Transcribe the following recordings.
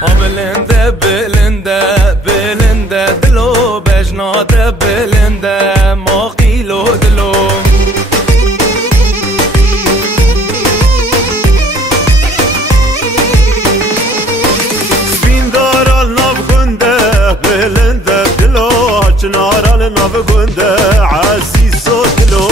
بلنده بلنده بلنده دلو بجناده بلنده ما قیلو دلو سپیندارال ناف گنده بلنده دلو چنارال ناف گنده عزیز و دلو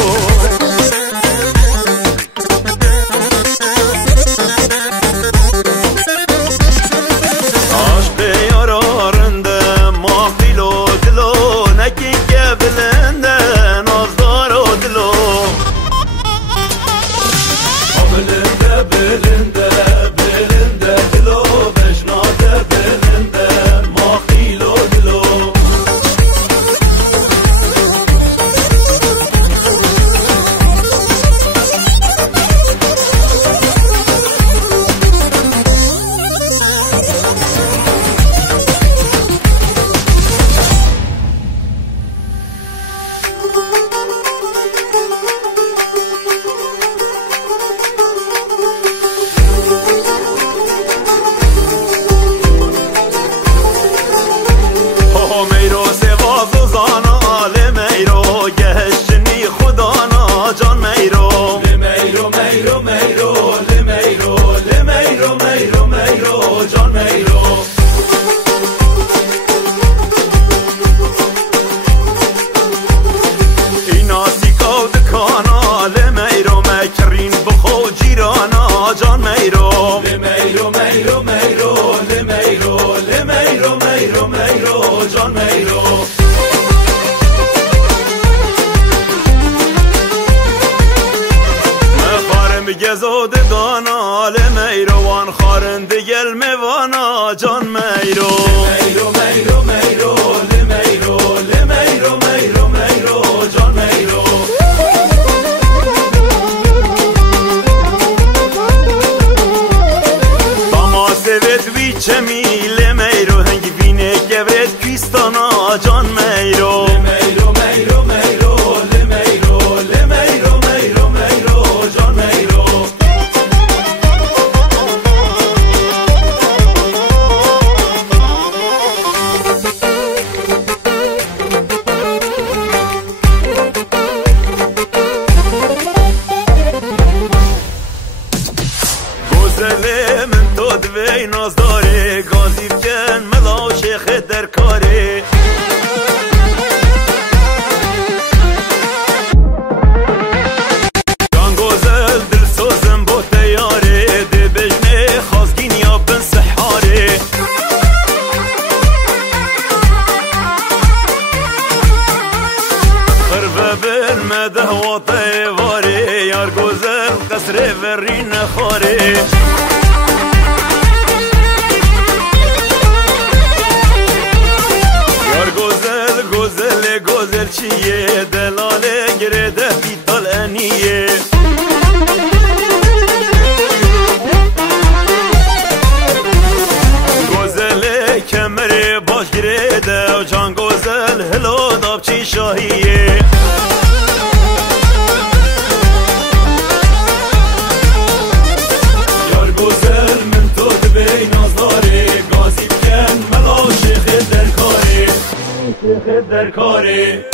گزود دانا لمیروان خارنده گل میوانا جان میرو میرو میرو میرو لمیرو لمیرو میرو میرو جان میرو باما سویت وی چمی لمیرو هنگی بینه گبرت کیستانا جان میرو میرو میرو میرو لمیرو لمیرو میرو میرو جان میرو گزله من تو دوی ناز داره گازی بکن ملا شیخ در کاره جان گزل دل سوزم با تیاره ده بجنه خازگین یا بن سحاره خربه بالمده و طیواره یار گزل قصر ورین خاره یار گزل گزل گزل چیه دلاله گرده بیتال انیه گزل کمر باش گرده و جان گزل هلو داب چی شاهیه در کاره